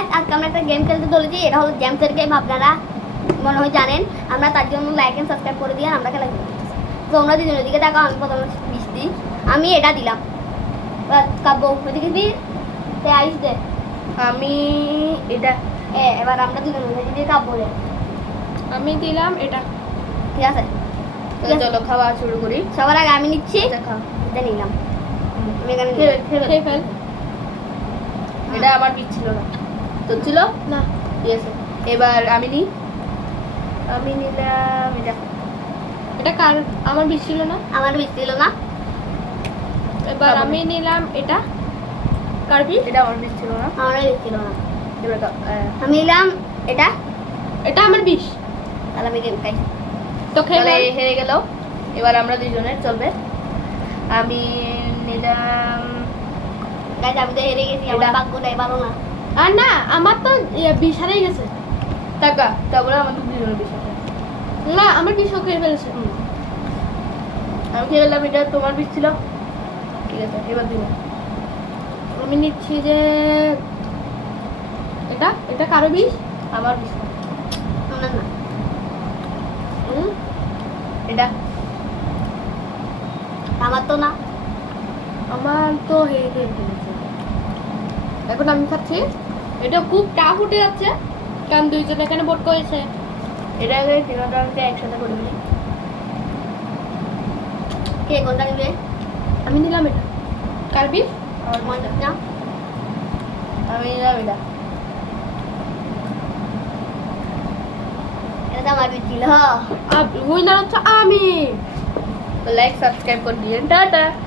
Guys আজকে আমরা একটা গেম খেলতে চলেছি। এটা হলো জেমসের গেম, আপনারা মনে হয় জানেন। আমরা তার জন্য লাইক এন্ড সাবস্ক্রাইব করে দিয়ে আমরা খেলা করি। তো তোমরা দুজনের দিকে দেখো, আমি প্রথমে বিষ দিই। আমি এটা দিলাম। কাব্য ওদিকে দিই, আইস দে। আমি এটা এবার আমরা দুজনের দিকে কাব্য দে। আমি দিলাম এটা। ঠিক আছে, চলো খাওয়া শুরু করি। সবার আগে আমি নিচ্ছি। দেখা এটা নিলাম। আমি এখানে খেয়ে ফেল। এটা আমার বিচ ছিল না, তোর ছিল না, ঠিক আছে। এবার আমি নিলাম এটা। এটা কার? আমার বিষ ছিল না। আমার বিষ ছিল না। এবার আমি নিলাম এটা। কার বিষ? এটা আমার বিচ ছিল না। আমার বিষ ছিল না। এবার আমি নিলাম এটা। এটা আমার বিষ। তাহলে আমি গেম খাই। তো খেয়ে তাহলে ফেল। হেরে গেল। এবার আমরা দুজনের চলবে। আমি নিলাম গাইস আমি তো হেরে গেছি, আমার এটা। ভাগ্যটাই ভালো না। আর না, আমার তো বিষ হারিয়ে গেছে। টাকা, তারপরে আমাদের দুজনের বিষ আছে। না, আমার বিষও খেয়ে ফেলেছে। আমি খেয়ে গেলাম, এটা তোমার বিষ ছিল, ঠিক আছে। এবার দিন আমি নিচ্ছি যে এটা। এটা কারো বিষ? আমার বিষ না। না না, এটা আমার তো না। আমার তো হেরে ফেলেছে। এখন আমি খাচ্ছি। এটা খুব টাফ উঠে যাচ্ছে, কারণ দুইজন এখানে ভোট করেছে। এটা তিনটা আমি একসাথে করে দিই। কে কোনটা নিবে? আমি নিলাম এটা। কার বিষ? আমার মনে বিষ না। আমি নিলাম এটা। এটা তো আমার বিষ ছিল। উইনার হচ্ছে আমি। তো লাইক সাবস্ক্রাইব করে দিন, টাটা।